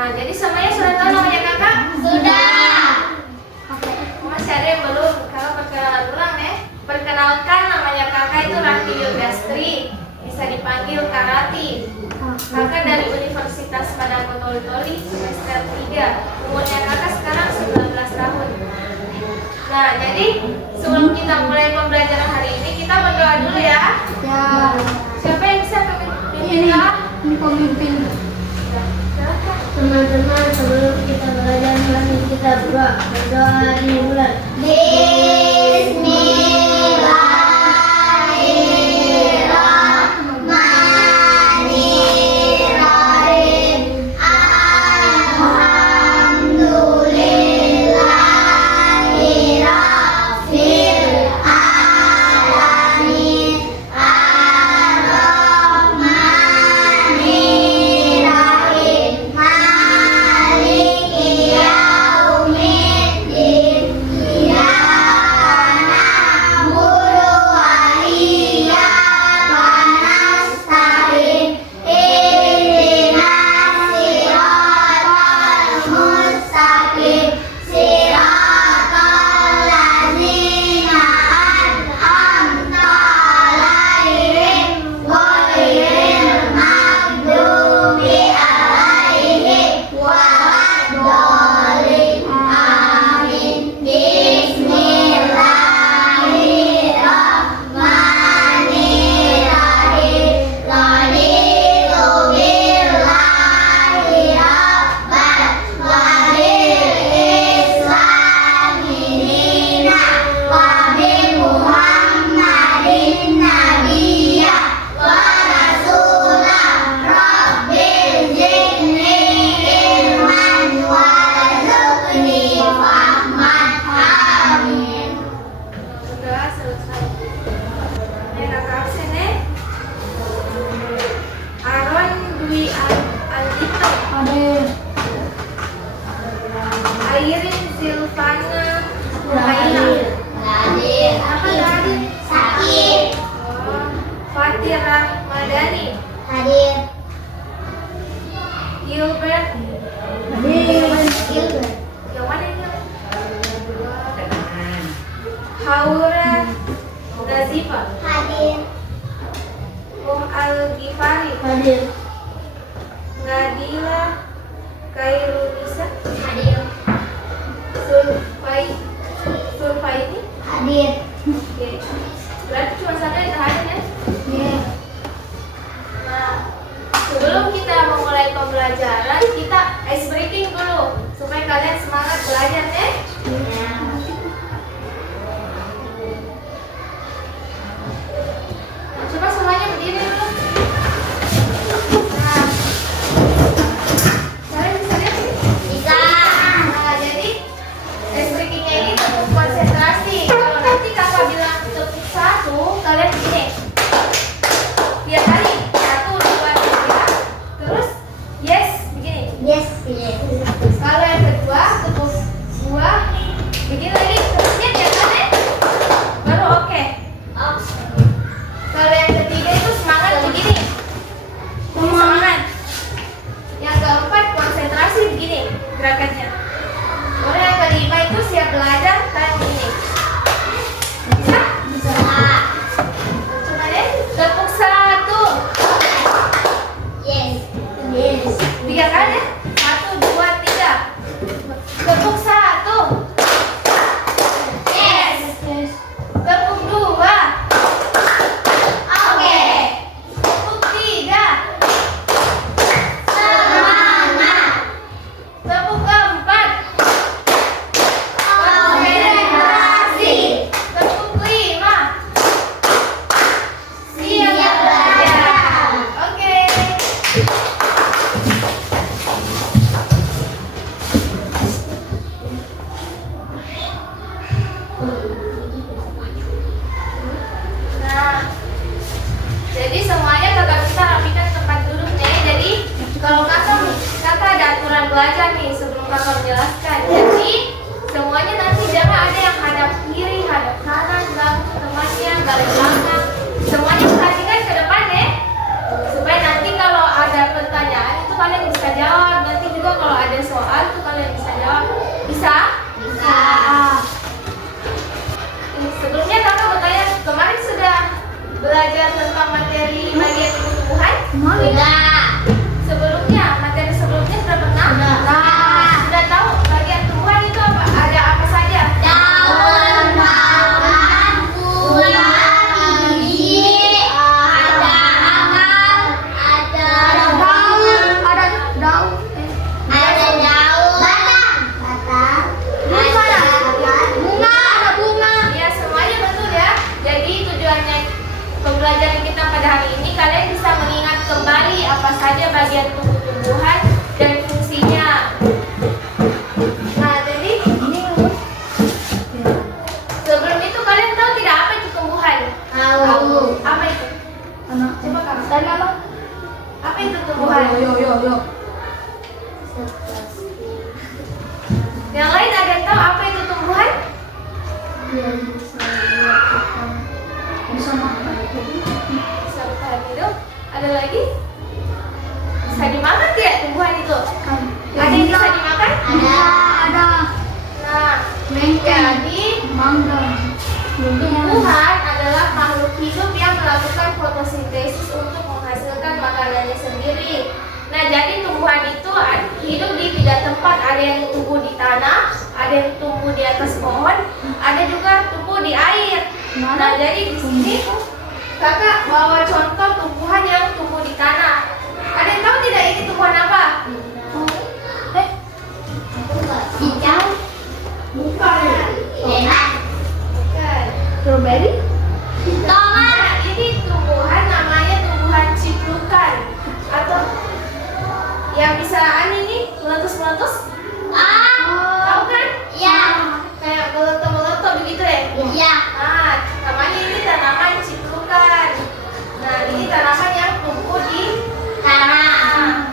Nah, jadi semuanya sudah tahu namanya kakak? Sudah. Masih ada yang belum? Kalau perkenalan ulang ya. Perkenalkan, namanya kakak itu Rati Yogastri. Bisa dipanggil Kak Rati. Kakak dari Universitas Padang Toli semester 3. Umurnya kakak sekarang 19 tahun. Nah, jadi sebelum kita mulai pembelajaran hari ini, kita berdoa dulu ya. Ya. Siapa yang bisa memimpin Ini kita? pemimpin. Silakan. Teman-teman, sebelum kita belajar mari kita berdoa dimulai. Bismillahirrahmanirrahim. Alhamdulillahirabbil alamin. Ar-Rahmanirrahim. Maliki yaumiddin. Iyyaka na'budu wa iyyaka nasta'in. Ihdinas siratal mustaqim. Siratal ladzina an'amta 'alaihim ghairil maghdubi 'alaihim waladdallin. Amin. Bismillahirrahmanirrahim. Raditu billahi rabban wa bil islami dinan wa bi Muhammadin nabiyya wa rasulah. Rabbil zidni ilman warzuqni fahman. Amin. Sudah selesai. Ini kakak absen ya. Aaron Dwi Aldito. Hadir. Airin Zilvana Ruhaila. Hadir. Apa tadi? Sakit. Oh, Fatih Rahmadani. Hadir. Gilbert. Hadir. Yang mana ini? Haura Nazifa. Hadir. Al-Ghifari. Hadir. Nadila Kairunisa. Hadir. Surfaini. Hadir. Oke. Berarti cuma satu yang hadir ya. Ya. Nah, sebelum kita memulai pembelajaran, kita ice breaking dulu supaya kalian semangat belajar ya. Coba semuanya berdiri dulu. Nah, kalian bisa lihat sih? Bisa. Nah, jadi ice breakingnya ini tepuk konsentrasi. Kalau nanti kakak bilang tepuk satu, kalian begini. Tiap kali 1, 2, 3. Terus yes begini. Yes. Yes. Kalau yang kedua tepuk 2, begini lagi. Terusnya tiap kali baru oke. Kalau yang ketiga itu semangat begini. Ini semangat. Yang keempat konsentrasi begini gerakannya. Lalu yang kelima itu siap belajar kayak begini. Bisa? Bisa. Coba deh. Tepuk 1. Yes. Yes. 3 kali ya. 1, 2, 3. Tepuk 1. Yes. Yes. Tepuk 2. Oke. Tepuk 3. Semangat. Tepuk 4. Konsentrasi. Tepuk 5. Siap Siap belajar. belajar. Oke. Nah, jadi semuanya kakak bisa rapikan tempat duduknya. Jadi kalau kakak ada aturan belajar nih sebelum kakak menjelaskan. Jadi semuanya nanti jangan ada yang hadap kiri, hadap kanan, ganggu temannya, balik belakang. Semuanya perhatikan ke depan ya. Supaya nanti kalau ada pertanyaan itu kalian bisa jawab. Nanti juga kalau saja bagian tumbuh-tumbuhan dan fungsinya. Nah, jadi sebelum itu kalian tahu tidak apa itu tumbuhan? Tahu. Apa itu? Coba kamu. Tanaman. Apa itu tumbuhan? Yo. Yang lain ada yang tahu apa itu tumbuhan? Yang bisa dilakukan. Bisa makan. Bisa bertahan hidup. Ada lagi? Bisa dimakan tidak tumbuhan itu? Ada yang bisa dimakan? Ada. Nah, jadi Mangga. tumbuhan adalah makhluk hidup yang melakukan fotosintesis untuk menghasilkan makanannya sendiri. Nah, jadi tumbuhan itu hidup di 3 tempat. Ada yang tumbuh di tanah, ada yang tumbuh di atas pohon, ada juga tumbuh di air. Nah, jadi di sini kakak bawa contoh tumbuhan yang tumbuh di tanah. Ada yang tahu tidak ini tumbuhan apa? Hijau. Bukan. Bukan. Strawberry. Nah, ini tumbuhan namanya tumbuhan ciprukan atau yang bisa nih meletus-meletus. Tahu kan? Kayak meletup-meletup begitu ya? Nah, namanya ini tanaman ciprukan. Nah, ini tanaman yang tumbuh di tanah.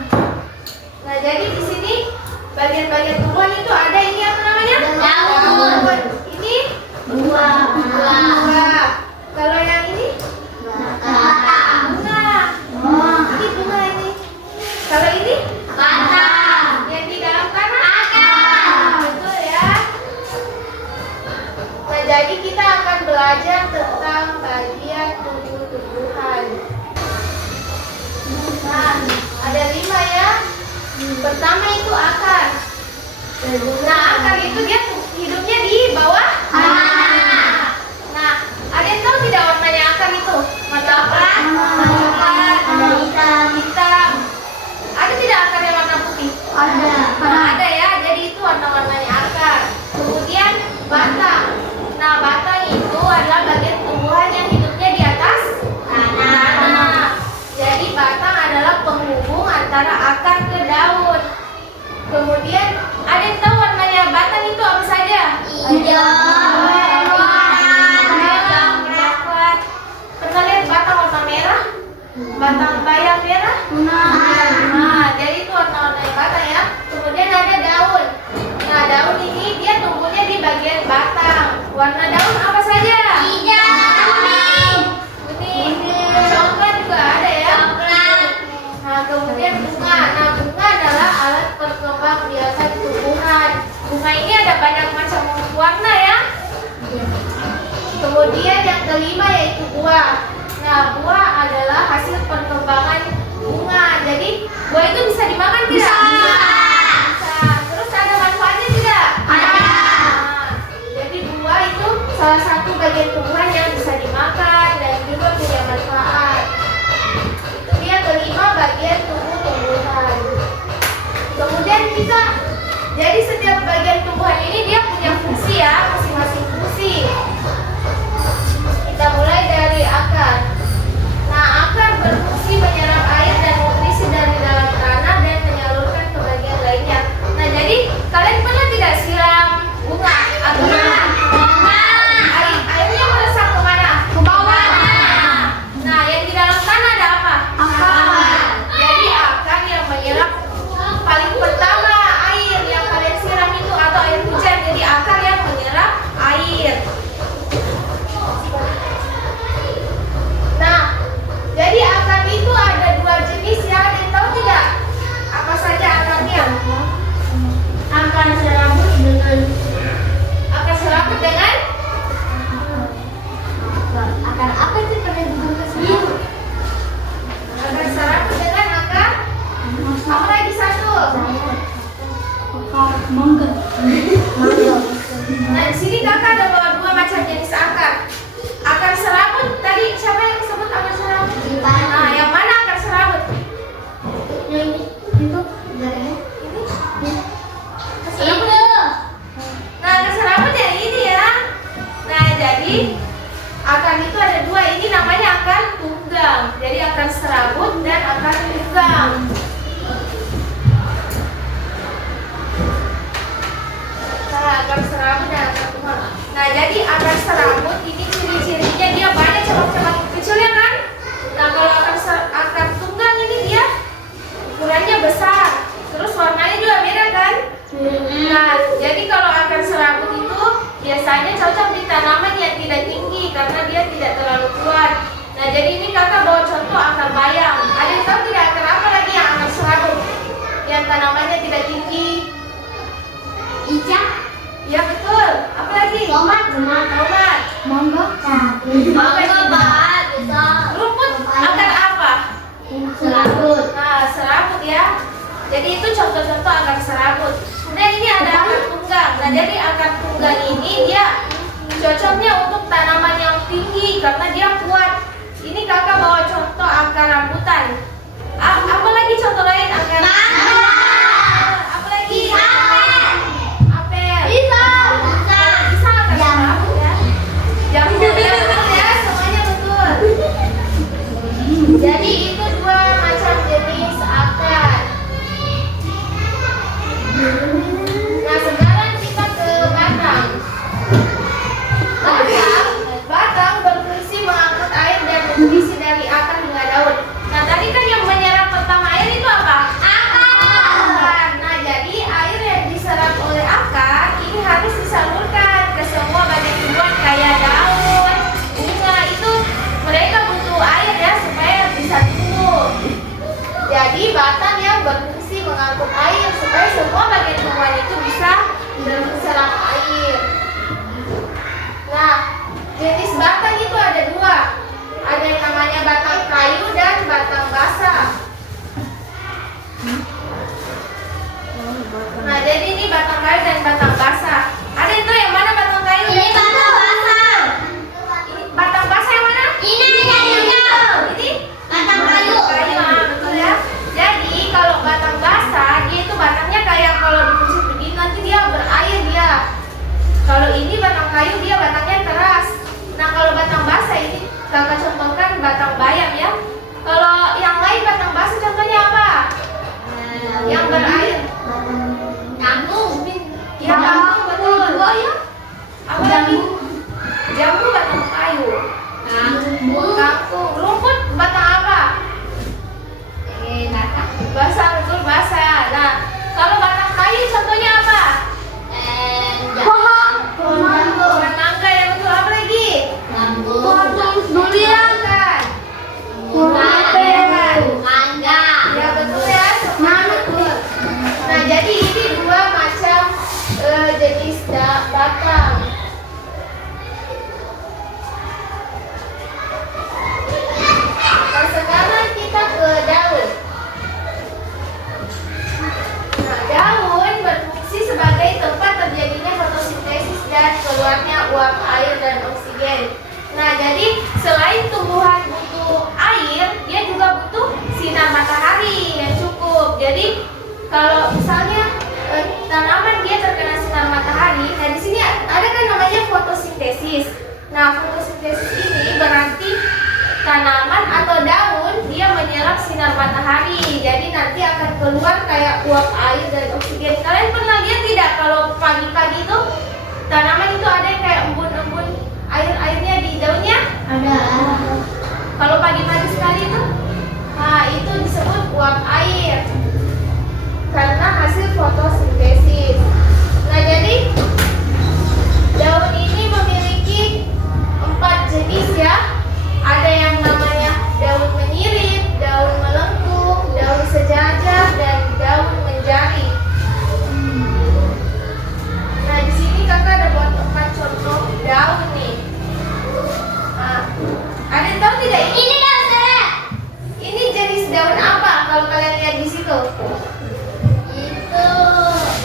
Nah, jadi di sini bagian-bagian tumbuhan itu ada ini apa namanya? Daun. Ini Buah. Kalau yang ini bunga. Ini bunga ini. Kalau ini yang di dalam tanah. Betul ya. Nah, jadi kita akan belajar tentang bagian tumbuh-tumbuhan. Nah, ada 5 ya. Pertama itu akar. Nah, akar itu dia hidupnya di bawah tanah. Nah, ada yang tahu tidak warnanya akar itu? Warna apa? Hitam. Ada tidak akar yang warna putih? Nah, ada ya. Jadi itu warna-warnanya akar. Kemudian batang. Nah, batang itu adalah bagian tumbuhan yang hidupnya di atas tanah. Jadi batang adalah penghubung antara akar ke daun. Kemudian ada yang tahu warnanya batang itu apa saja? Coklat. Pernah lihat batang warna merah? Batang bayam merah? Nah, jadi itu warna-warnanya batang ya. Kemudian ada daun. Nah, daun ini dia tumbuhnya di bagian batang. Warna daun apa saja? Kuning. Coklat juga ada ya. Nah, kemudian bunga. Nah, bunga adalah alat perkembang biakan tumbuhan. Bunga ini ada banyak macam warna ya. Kemudian yang kelima yaitu buah. Nah, buah adalah hasil perkembangan bunga. Jadi, buah itu bisa dimakan tidak? Bisa. Terus ada manfaatnya tidak? Nah, jadi buah itu salah satu bagian tumbuhan yang bisa dimakan dan juga punya manfaat. Itu dia kelima bagian tumbuh-tumbuhan. Kemudian kita, jadi setiap bagian tumbuhan ini dia punya fungsi ya, masing-masing fungsi. Kita mulai dari akar. Nah, akar berfungsi menyerap air dan nutrisi dari dalam tanah dan menyalurkan ke bagian lainnya. Nah, jadi kalian pernah tidak siram bunga atau airnya meresap kemana? Ke bawah. Nah, yang di dalam tanah ada apa? Akar. Jadi akar yang menyerap paling pertama air yang kalian siram itu atau air hujan. Jadi akar yang menyerap air. Nah, jadi akar itu ada 2 jenis ya. Ada yang tahu tidak? Apa saja akarnya? Akar serabut dengan Akar serabut dengan akar apa itu pernah dibungkus? akar serabut dengan akar. Apa lagi satu? Akar mangga. Nah, di sini kakak ada bawa 2 macam jenis akar. Akar serabut tadi siapa yang sebut akar serabut? Nah, yang mana akar serabut? Yang itu darahnya. Ini? Serabut. Nah, akar serabut yang ini ya. Nah, jadi akar itu ada 2. Ini namanya akar tunggang. Jadi akar serabut dan akar tunggang. Nah, jadi kalau akar serabut itu biasanya cocok di tanaman yang tidak tinggi karena dia tidak terlalu kuat. Nah, jadi ini kakak bawa contoh akar bayam. Ada yang tahu tidak akar apa lagi yang akar serabut? Yang tanamannya tidak tinggi. Ica, Ya betul. Apa lagi? tomat, Tomat. mangga, Mangga, Pak, bisa. Rumput akar apa? Serabut. Nah, serabut ya. Jadi itu contoh-contoh akar serabut. Kemudian ini ada akar tunggang. Nah, jadi akar tunggang ini dia cocoknya untuk tanaman yang tinggi karena dia kuat. Ini kakak bawa contoh akar rambutan. Apa lagi contoh lain akar? Apa lagi? Apel. Bisa. Bisa akar serabut ya. Jambu ya, betul ya, semuanya betul. Jadi itu dua macam jenis akar. Nah, sekarang kita ke batang. Batang berfungsi mengangkut air dan berisi dari akar hingga daun. Nah, tadi kan yang menyerap pertama air itu apa? Akar. Nah, jadi air yang diserap oleh akar ini harus disalurkan ke semua bagian tumbuhan kayak daun, bunga itu mereka butuh air ya supaya bisa tumbuh. Jadi batang yang berfungsi mengangkut air supaya semua bagian tumbuhan itu bisa serap air. Nah, jenis batang itu ada dua. Ada yang namanya batang kayu dan batang basah. Nah, jadi ini batang kayu dan batang basah. Ada yang tahu yang mana batang kayu? Ini batang basah. Ini batang basah yang mana? Ini yang hijau. Ini Batang kayu. betul ya. Jadi kalau batang basah dia itu batangnya kayak kalau dikusut begini nanti dia berair dia. Kalau ini batang kayu dia batangnya keras. Nah, kalau batang basah ini kakak contohkan batang bayam ya. Kalau yang lain batang basah contohnya apa? Yang berair. Kangkung. Ya, kangkung betul. ya. Apa lagi? Jambu batang kayu. Kangkung. Kangkung. Rumput batang apa? Batang. Basah, betul basah. Nah, kalau batang kayu contohnya apa? Pohon. Pohon mangga ya betul. Apa lagi? Durian kan? Mangga. Ya betul ya. Semua betul. Nah, jadi ini dua macam jenis batang. Nah, sekarang kita ke daun. Nah, daun berfungsi sebagai tempat terjadinya fotosintesis dan keluarnya uap air dan oksigen. Nah, jadi selain tumbuhan butuh air, dia juga butuh sinar matahari yang cukup. Jadi kalau misalnya tanaman dia terkena sinar matahari, nah di sini ada kan namanya fotosintesis. Nah, fotosintesis ini berarti tanaman atau daun dia menyerap sinar matahari. Jadi nanti akan keluar kayak uap air dan oksigen. Kalian pernah lihat tidak kalau pagi-pagi itu tanaman itu ada yang kayak embun-embun air-airnya di daunnya? Ada. Kalau pagi-pagi sekali itu, nah itu disebut uap air karena hasil fotosintesis. Nah, jadi daun ini memiliki 4 jenis ya. Ada yang namanya daun menyirip, daun melengkung, daun sejajar, dan daun menjari. Nah, di sini kakak ada buat 4 contoh daun nih. Nah, ada yang tahu tidak ini? Ini daun serai. Ini jenis daun apa kalau kalian lihat di situ? Itu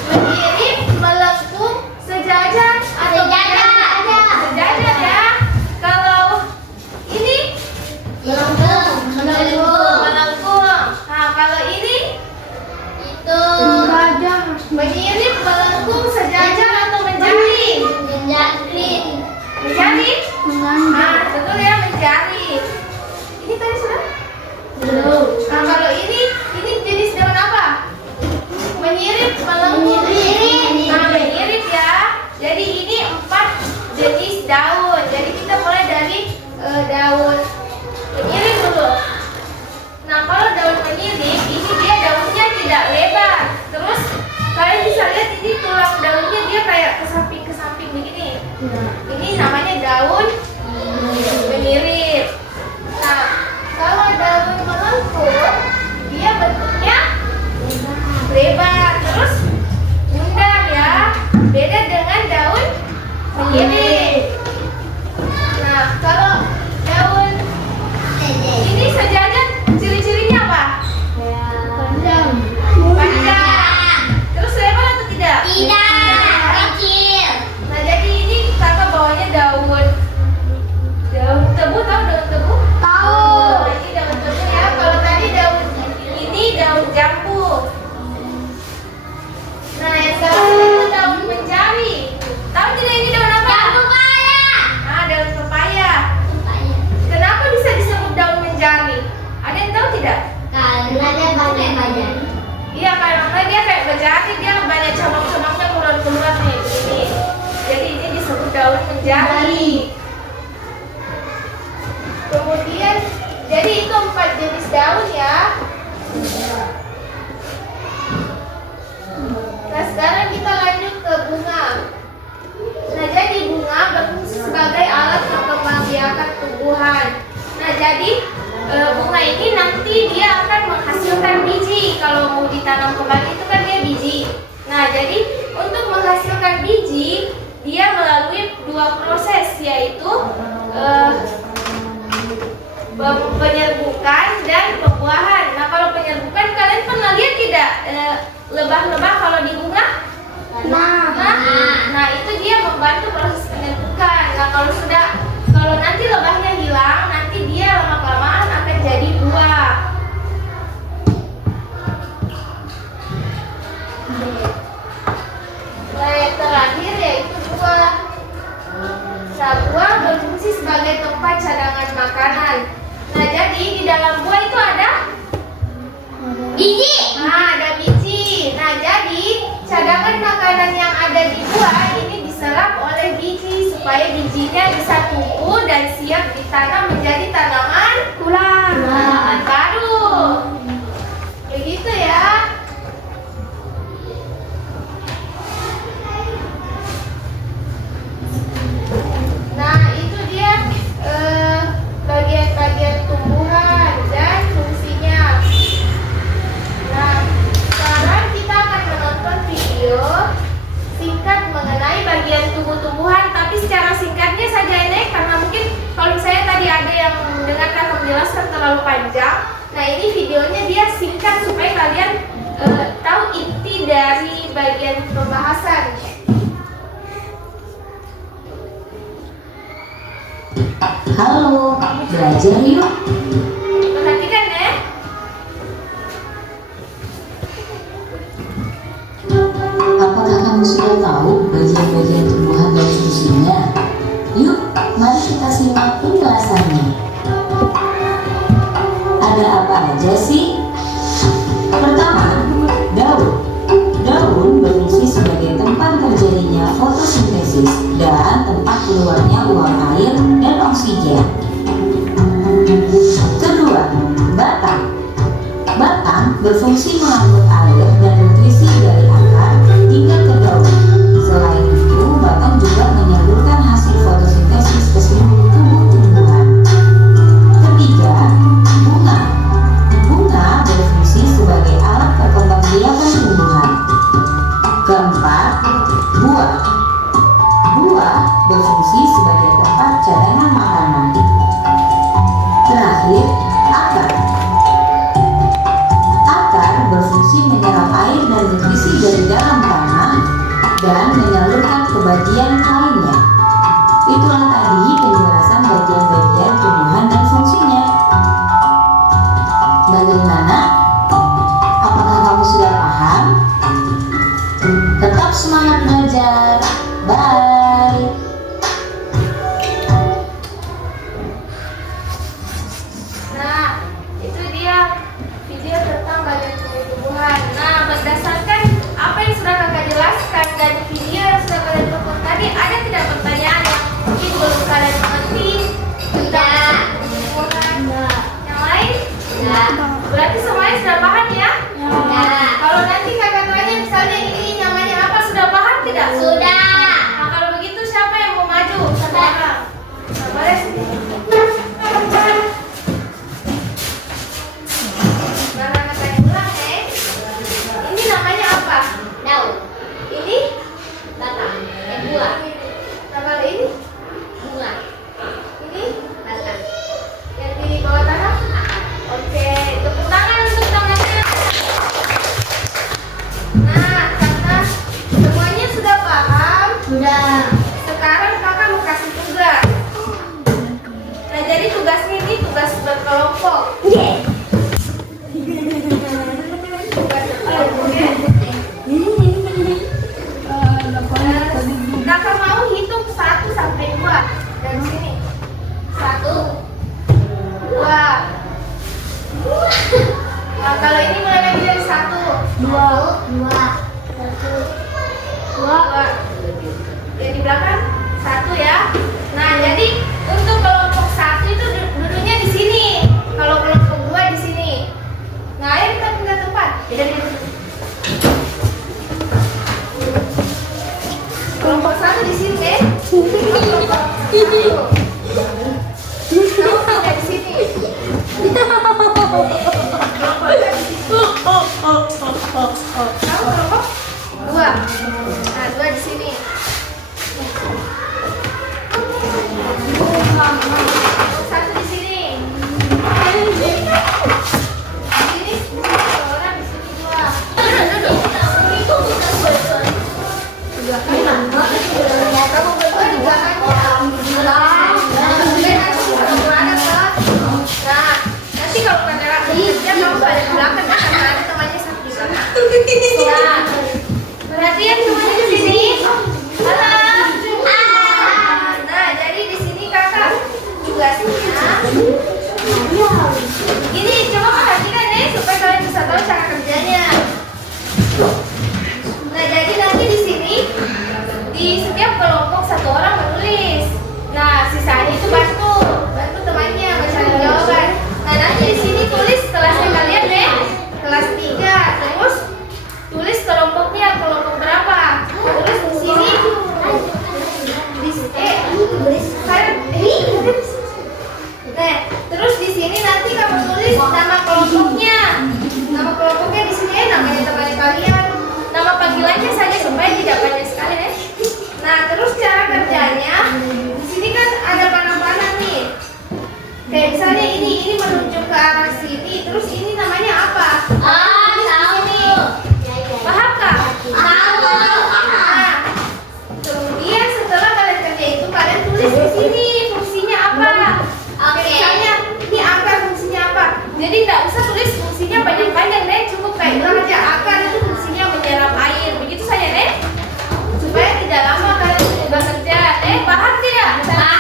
Menyirip, melengkung, sejajar, atau Sejajar. sejajar ya. Kalau ini melengkung. melengkung. Nah, kalau ini Itu menyirip, melengkung, sejajar, atau menjari? menjadi. Menjari? Nah, betul ya, menjari. Ini tadi sudah? Belum. Nah, kalau ini jenis daun apa? Menyirip, melengkung. Menyirip. Nah, menyirip ya. Jadi ini 4 jenis daun. Jadi kita mulai dari daun menyirip dulu. Nah, kalau daun menyirip ini dia daunnya tidak lebar. Terus kalian bisa lihat ini daun menjari. Kemudian, jadi itu 4 jenis daun ya. Nah, sekarang kita lanjut ke bunga. Nah, jadi bunga berfungsi sebagai alat perkembangbiakan tumbuhan. Nah, jadi bunga ini nanti dia akan menghasilkan biji. Kalau mau ditanam kembali itu kan dia biji. Nah, jadi untuk menghasilkan biji, dia melalui 2 proses, yaitu penyerbukan dan pembuahan. Nah, kalau penyerbukan kalian pernah lihat tidak lebah-lebah kalau di bunga? Nah, itu dia membantu proses penyerbukan. Nah, kalau nanti lebahnya hilang, nanti dia lama-kelamaan akan jadi buah. Nah, yang terakhir yaitu buah. Nah, buah berfungsi sebagai tempat cadangan makanan. Nah, jadi di dalam buah itu ada biji. Nah, ada biji. Nah, jadi cadangan makanan yang ada di buah ini diserap oleh biji supaya bijinya bisa tumbuh dan siap ditanam menjadi tanaman tanaman baru. Begitu ya. Nah, itu dia bagian-bagian tumbuhan dan fungsinya. Nah, sekarang kita akan menonton video singkat mengenai bagian tumbuh-tumbuhan, tapi secara singkatnya saja ini, karena mungkin kalau misalnya tadi ada yang mendengarkan menjelaskan terlalu panjang. Nah, ini videonya dia singkat supaya kalian tahu inti dari bagian pembahasan. Halo, belajar yuk. Perhatikan ya. Apakah kamu sudah tahu bagian-bagian tumbuhan dan fungsinya? Yuk, mari kita simak penjelasannya. Ada apa aja sih? Pertama, daun. Daun berfungsi sebagai tempat terjadinya fotosintesis dan tempat keluarnya uap air dan oksigen. Kedua, batang. Batang berfungsi mengangkut air dan nutrisi dari akar hingga ke daun. Selain itu, batang juga menyalurkan hasil fotosintesis ke seluruh tubuh tumbuhan. Ketiga, bunga. Bunga berfungsi sebagai alat perkembangbiakan tumbuhan. Keempat, buah. Buah berfungsi sebagai tempat cadangan makanan. Terakhir, akar. Akar berfungsi menyerap air dan nutrisi dari dalam tanah dan menyalurkan ke bagian lainnya. Itulah tadi penjelasan bagian-bagian tumbuhan dan fungsinya. Bagaimana? Apakah kamu sudah paham? Tetap semangat belajar. Bye. Nah, itu dia video tentang bagian tumbuh-tumbuhan. Nah, berdasarkan apa yang sudah kakak jelaskan dan video yang sudah kalian tonton tadi, ada tidak pertanyaan yang mungkin belum kalian mengerti tentang tumbuh-tumbuhan? Yang lain? Berarti semuanya sudah paham ya? Kalau nanti kakak tanya misalnya ini namanya apa, sudah paham tidak? Sudah. Nah, kalau begitu siapa yang mau maju? Satu orang. Nah, boleh. Karena katanya ulang ya. Ini namanya apa? Daun. Ini? Batang. Buah. Nah, kalau ini? Bunga. Ini? Batang. Yang di bawah tanah? Oke, tepuk tangan untuk tangannya. Nah, karena semuanya sudah paham, Sudah. sekarang kakak mau kasih tugas. Nah, jadi tugasnya ini tugas berkelompok. Tugas berkelompok ya. Kakak mau hitung 1 sampai 2 dari sini. 1, 2. Nah, kalau ini mulai lagi dari 1, 2. 2. 1. 2. Yang di belakang? Satu ya. Nah, jadi untuk kelompok satu itu duduknya di sini. Kalau kelompok dua di sini. Nah, ayo kita pindah tempat. Kelompok satu di sini deh. Kelompok satu. Kamu pindah di sini. Kelompok dua di sini. Kamu kelompok dua. Nah, dua di sini. Kelompok satu di sini. Di sini seorang, di sini dua. Duduk. Kamu berdua di Nah, nanti kalau pada kerja kamu pada belakang kan karena ada temannya satu di belakang. Ya, perhatian semuanya di sini. Halo. Nah, jadi di sini kakak tugasnya. Gini, coba perhatikan nih supaya kalian bisa tahu cara kerjanya. Nah, jadi nanti di sini di setiap kelompok satu orang menulis. Nah, sisanya itu bantu temannya mencari jawaban. Nah, nanti di sini tulis kelasnya kalian deh, kelas 3. Terus tulis kelompoknya, kelompok berapa. Terus di sini Nah, terus di sini nanti kamu tulis nama kelompoknya. Nama kelompoknya di sini namanya teman kalian. Nama panggilannya saja supaya tidak banyak sekali ya. Nah, terus cara kerjanya di sini kan ada panah-panah nih. Kayak misalnya ini menunjuk ke arah sini. Terus ini namanya apa? Tulis di sini. Paham kah? Nah, kemudian setelah kalian kerja itu kalian tulis di sini fungsinya apa. Misalnya ini akar fungsinya apa. Jadi tidak usah tulis fungsinya panjang-panjang deh. Cukup kayak bilang aja akar itu fungsinya menyerap air. Begitu saja deh. Supaya tidak lama kalian bekerja. Paham tidak? Paham.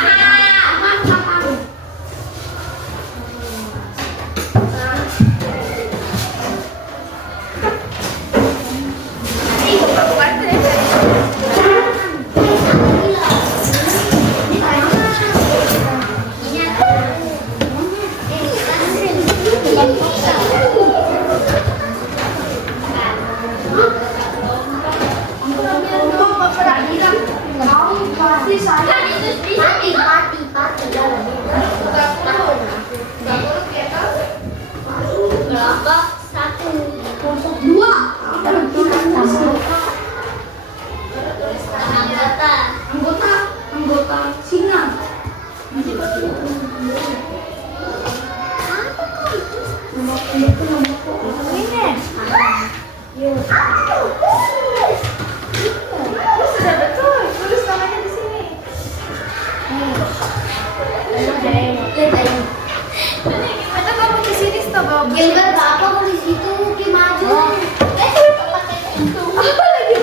Sudah betul, tulis namanya di sini. Atau kamu di sini stop bawa buku. Enggak apa-apa kalau di situ mungkin maju. Apa lagi?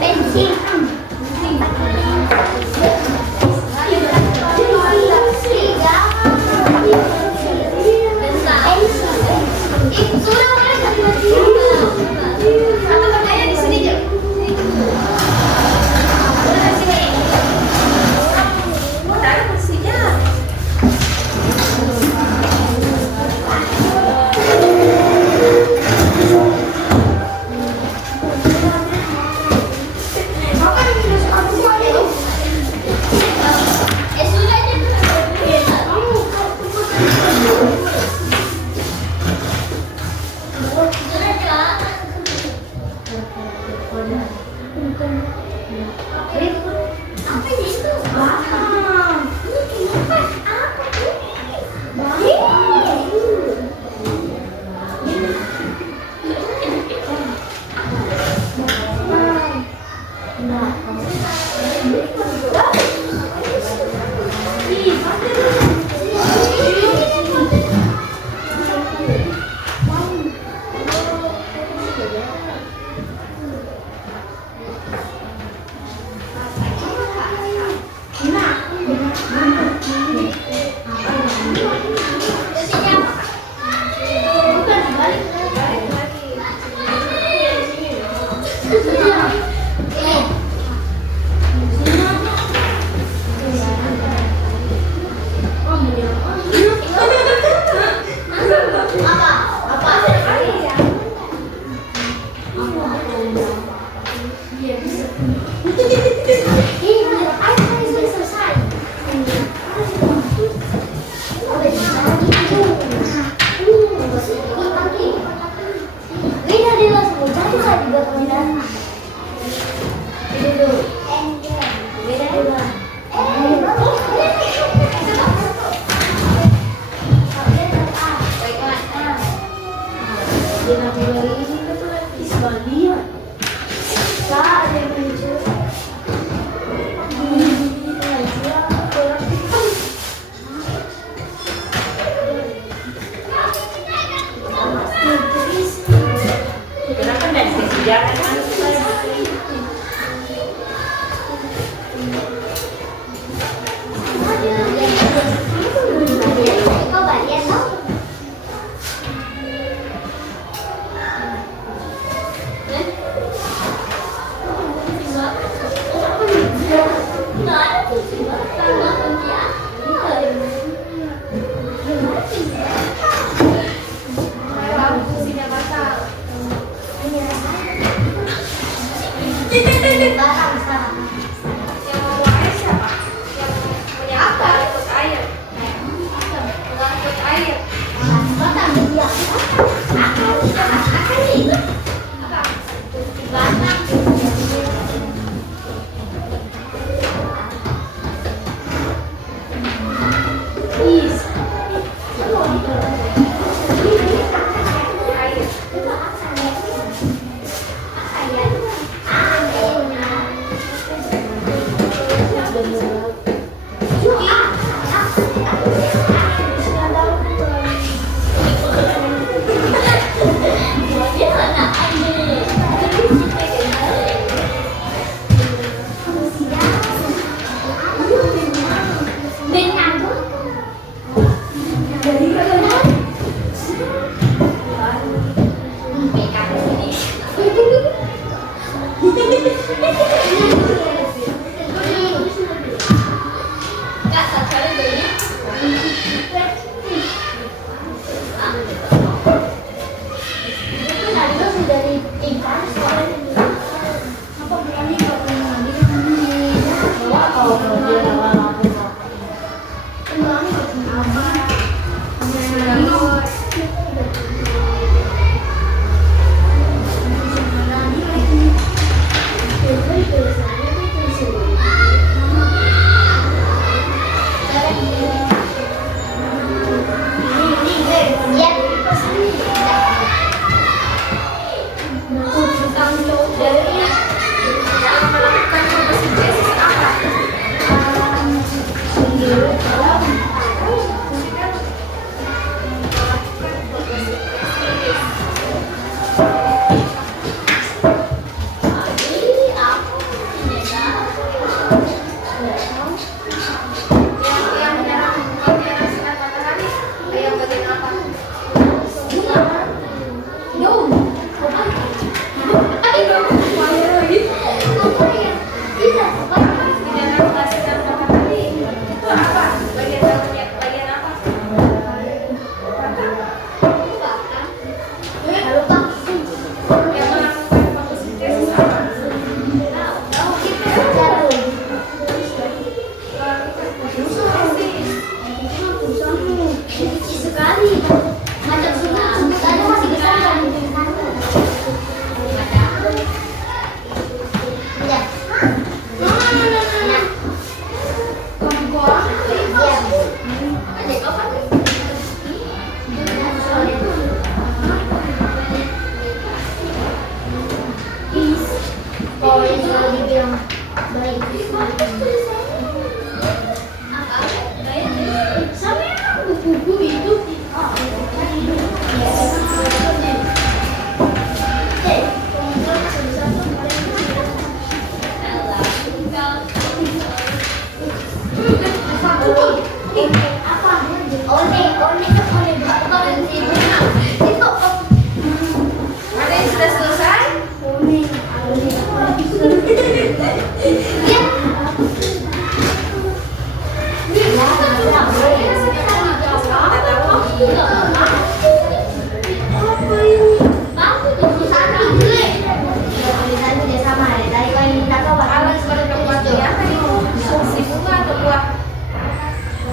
Pensil. Atau kerjanya di sini aja. Udah sini. Mau taruh kursinya. Nabi lagi ini kan Islandia. Kak, ada yang lucu. Ini aja. Kenapa dari sejarah kan? Yang mau air siapa? Yang punya apa? Mengangkut air. Mengangkut air. Air. Yang melakukan fotosintesis apa? Yang menyerang sinar matahari. Yang bagian apa? Menyerang sinar matahari. Itu apa? Bagian dalamnya bagian apa? Yang melakukan fotosintesis apa? Sekali macam sungai tadi masih besar kan ya oh itu dibilang baik sama buku itu Ada yang sudah selesai? Alat berkembang biak si bunga atau buah?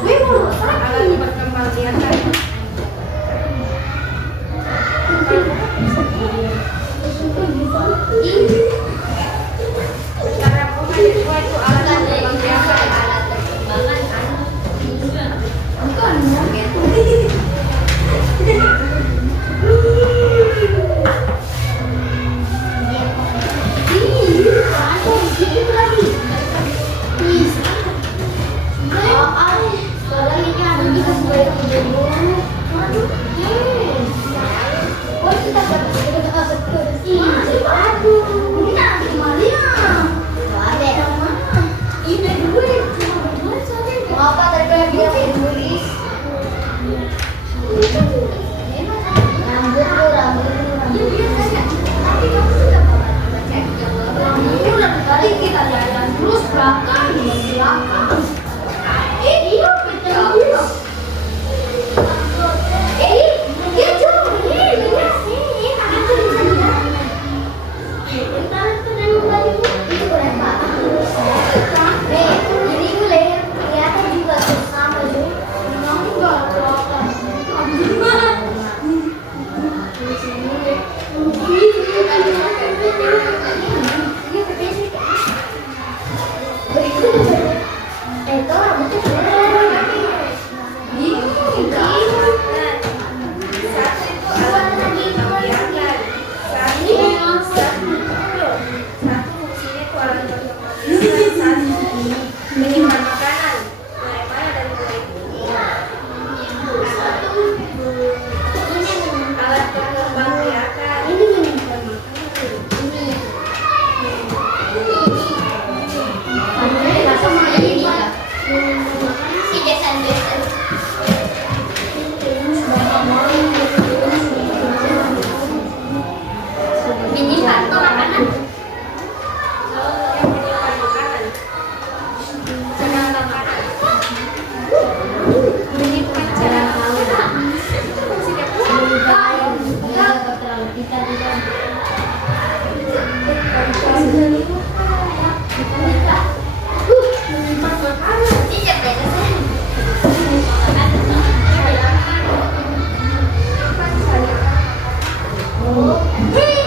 Alat berkembang biakan. Karena bunga dan buah itu alat berkembang biakan. Bukan, mungkin.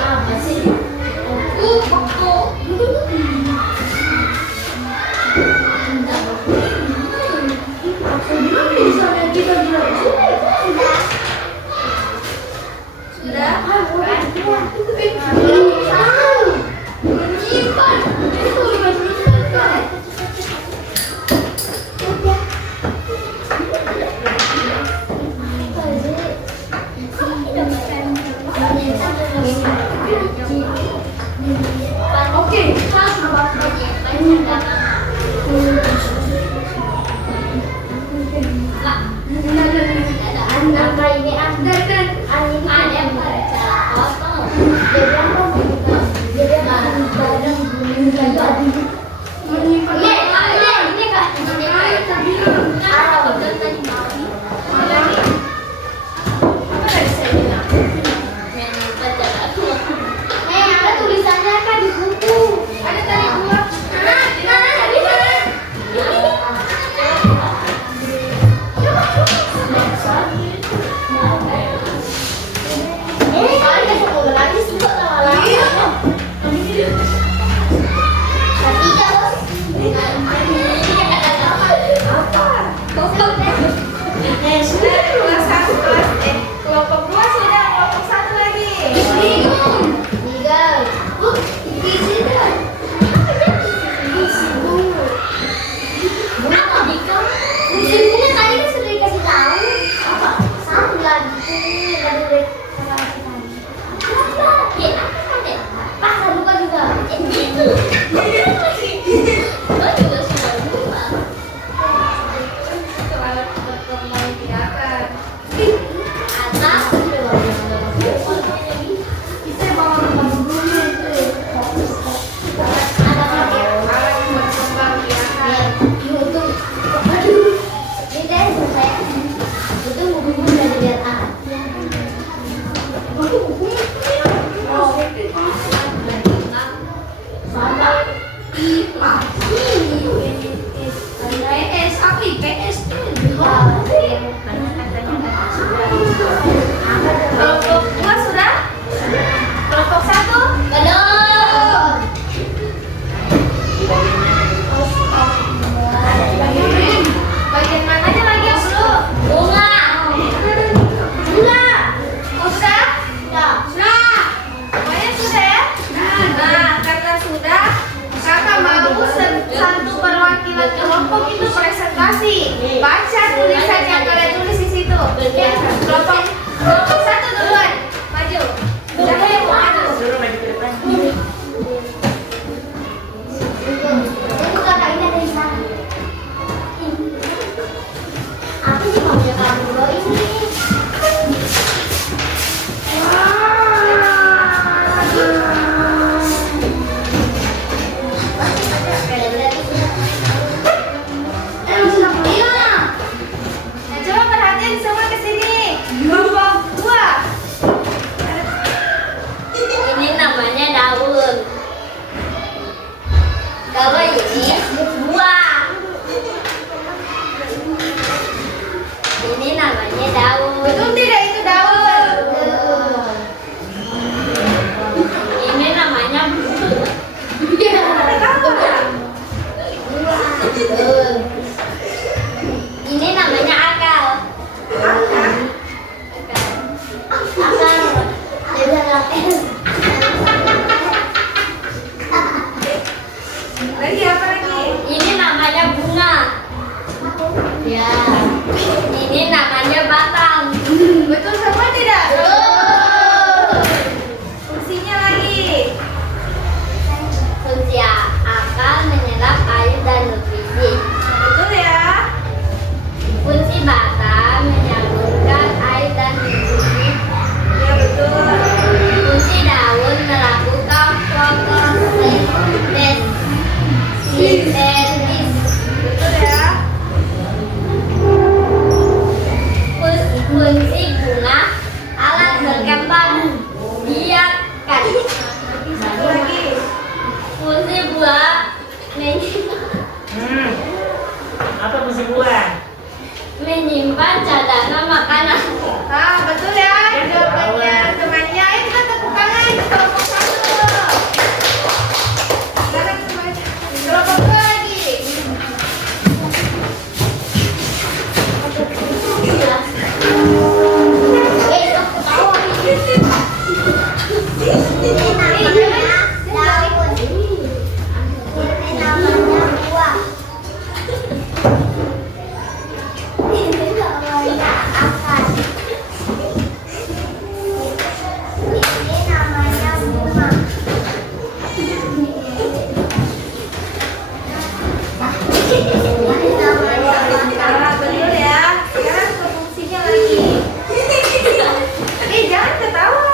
Apa sih? Sudah? Oke. Nama ini ada dan animenya baca foto. Jadi apa begitu? Jadi bareng bunyi kayu ada. Ini kak. Apa tadi saya bilang? Ada tulisannya kan di buku. Ada tadi dua. Ini kali ke sekolah lagi suka sama lagi. Tapi kalau Sudah kelas satu kelompok dua sudah kelompok satu lagi. tiga. Ini sudah. Bunga Dika. Bunga tadi kan sudah dikasih tahu. Sama lagi. Dari kasih tahu. Apa? Ya, apa kan ya? Pas lupa juga. Gitu. Oh, juga sudah lupa. Selamat berkembang biakan. Atas sudah kita bawa rumah itu. Ada apa ya? Alat berkembang biakan. YouTube. Aduh. Kita selesai. Itu buku dari lihat A. Sama IPA. PS apa IPS tuh? Kelompok dua sudah? Kelompok satu? Belum. Bagian mananya lagi yang belum? Bunga. Sudah. Oh sudah? Sudah. Sudah. Semuanya sudah ya? Nah, karena sudah, kakak mau satu perwakilan kelompok itu presentasi. Baca tulisan yang kalian tulis di situ. Kelompok satu duluan. Maju. Cahaya mau maju. Itu kakaknya dari sana. Aku sih maunya kamu dua ini. Nah, coba perhatiin semua ke sini. Kelompok dua. Ini namanya daun. Kalau ini buah. Ini namanya daun. Betul tidak itu daun? Ini namanya buah. Ada tahu nggak? Ini namanya akal. Angka. Akal. Jadi akal. Lagi apa lagi? daun. Ini namanya buah. Ini namanya akar. Ini namanya bunga. Ini namanya Nah, betul ya. Sekarang ke fungsinya lagi. Jangan ketawa.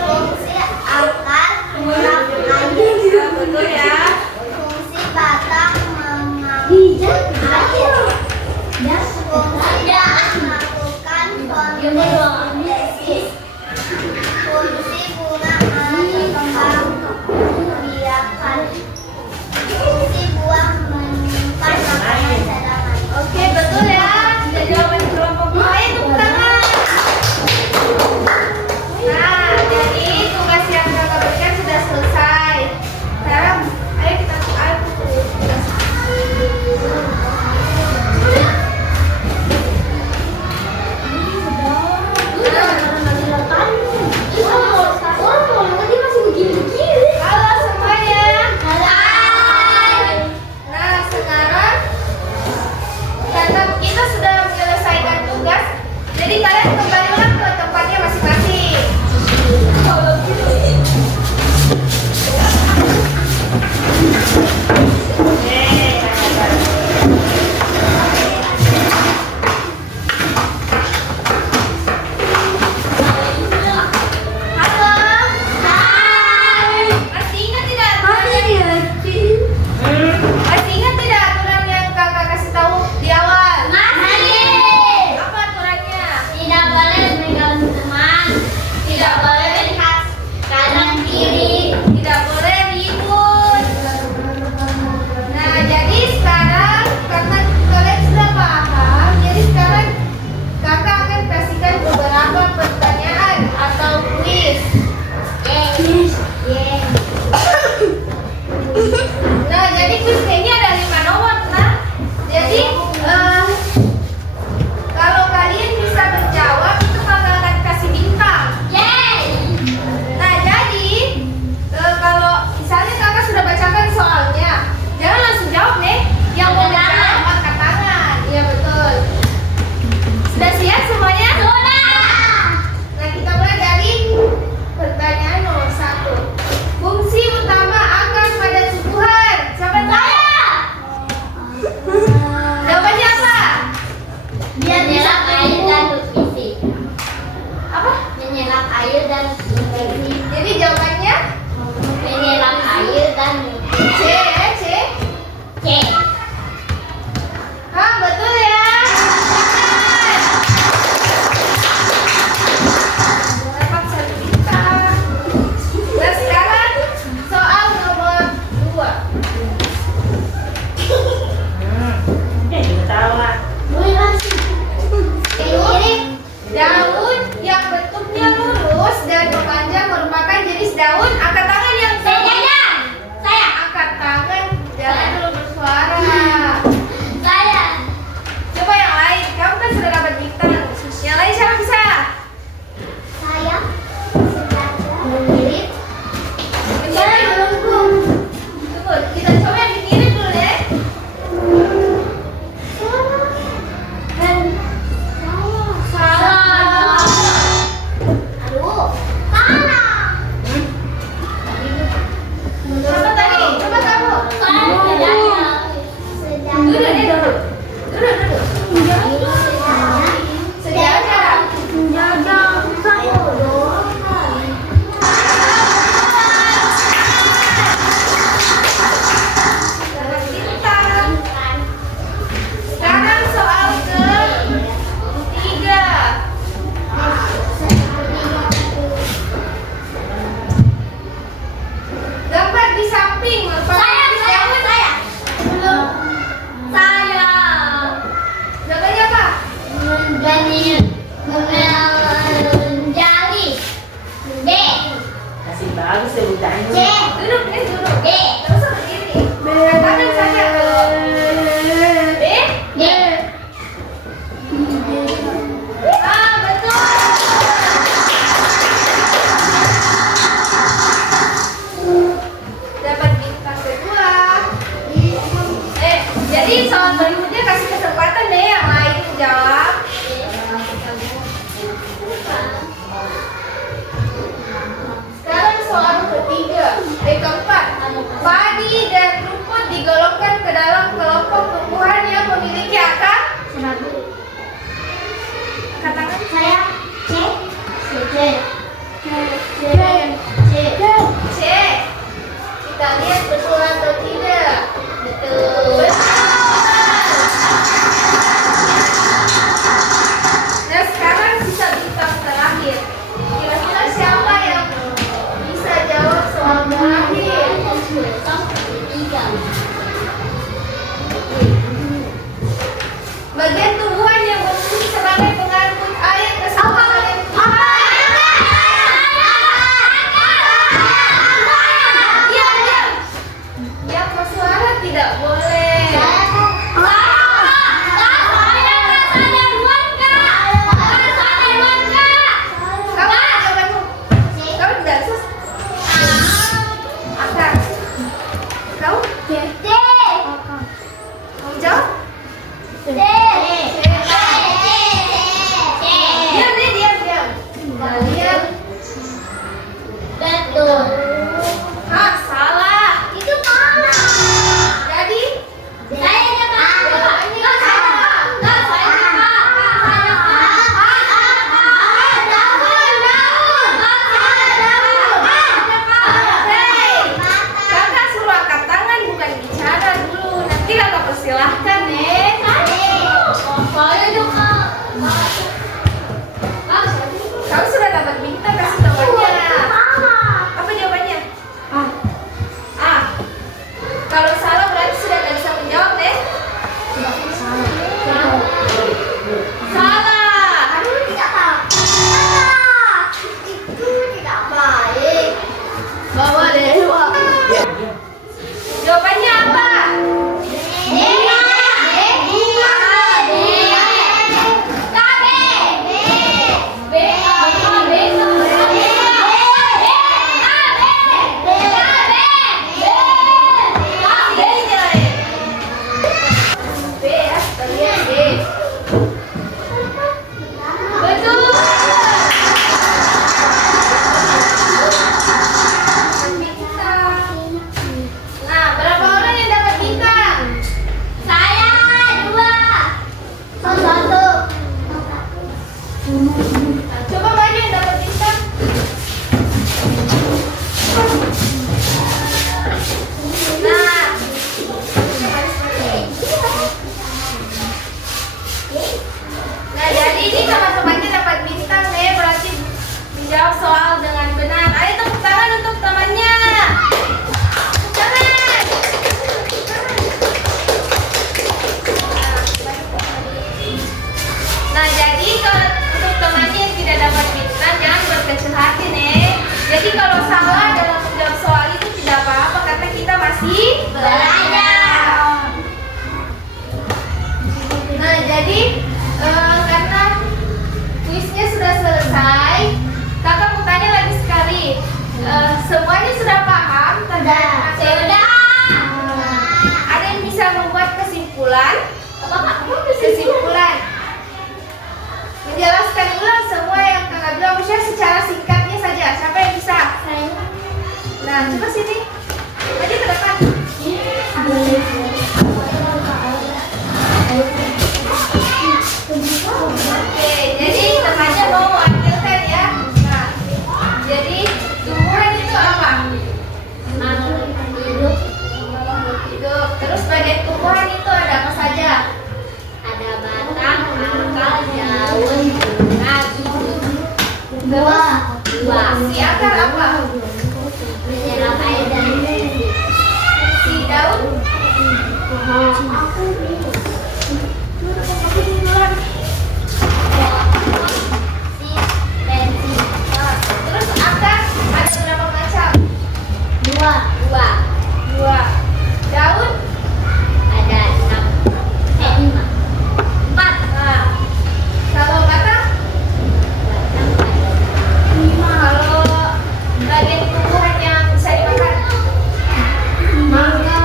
fungsi akar menyerap air. Betul ya. Fungsi batang mengambil air. Fungsi daun melakukan fotosintesis. Fungsi bunga mengembang biakan. Fungsi buah menyimpan makanan cadangan. Oke, betul ya. Sudah jawaban kelompok dua itu tangan. Nah, jadi tugas yang kakak berikan sudah selesai. Sekarang, ayo kita Halo semuanya. Nah, sekarang karena kita sudah menyelesaikan tugas, jadi kalian kembali ulang ke tempatnya masing-masing. Halo. Masih ingat tidak? Masih ingat tidak aturan yang kakak kasih tahu di awal? Apa aturannya? Tidak boleh megang teman. Tidak boleh melihat kanan kiri. Tidak boleh ribut. Nah, jadi sekarang karena kalian sudah paham, jadi sekarang kakak akan kasihkan beberapa pertanyaan atau kuis. Nah, jadi kuisnya ini ada 5 nomor, nah. Jadi kalau kalian bisa menjawab itu kakak akan kasih bintang. Nah, jadi kalau misalnya kakak sudah bacakan soalnya, jangan langsung jawab nih. Yang mau menjawab angkat tangan. Iya betul. Sudah siap semuanya? Nah, kita mulai dari pertanyaan nomor 1. Fungsi utama akar pada tumbuhan. Siapa yang tahu? Jawabannya apa? Biar menyerap air dan nutrisi. Apa? Menyerap air dan nutrisi. Jadi jawabannya Menyerap air dan nutrisi. C. C. Betul ya. Dapat 1 bintang. Nah, sekarang soal nomor 2. Ini daun yang bentuknya lurus dan memanjang merupakan jenis daun. Angkat tangan yang tahu. Saya. Angkat tangan, jangan dulu bersuara. Saya. Coba yang lain, kamu kan sudah dapat bintang. Yang lain siapa bisa? Saya. Mengirit. Menjadi tunggu, kita coba yang dikirim dulu deh. Salah. Aduh. Salah. Dua. Si akar apa? Menyerap air dari bibit. Si daun? Aku Aku duluan. si pensi. Nah, terus akar ada berapa macam? Dua. Dua. Daun? Ada 6. 5. 4. Nah, kalau batang? Batang ada 5. Kalau bagian tumbuhan yang bisa dimakan? Mangga.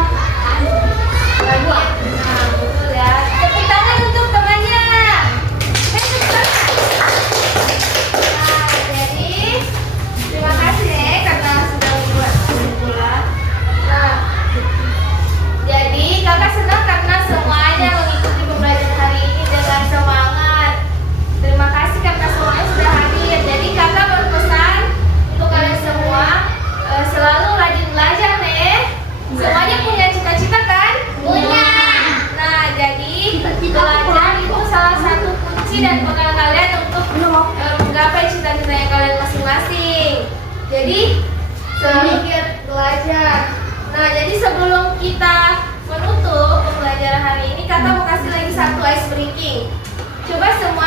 Bagian, nah betul ya. Tepuk tangan untuk temannya. Tepuk tangan. Nah, jadi terima kasih karena sudah membuat kesimpulan. Nah, jadi kakak senang karena semuanya mengikuti pembelajaran hari ini dengan semangat. Terima kasih karena semuanya sudah hadir. Jadi kakak berpesan untuk kalian semua selalu rajin belajar nih. Semuanya punya cita-cita kan? Punya. Nah, jadi belajar itu salah satu kunci dan bekal kalian untuk menggapai cita-cita yang kalian masing-masing. Jadi selalu giat belajar. Nah, jadi sebelum kita menutup pembelajaran hari ini, kakak mau kasih lagi satu ice breaking. Coba semua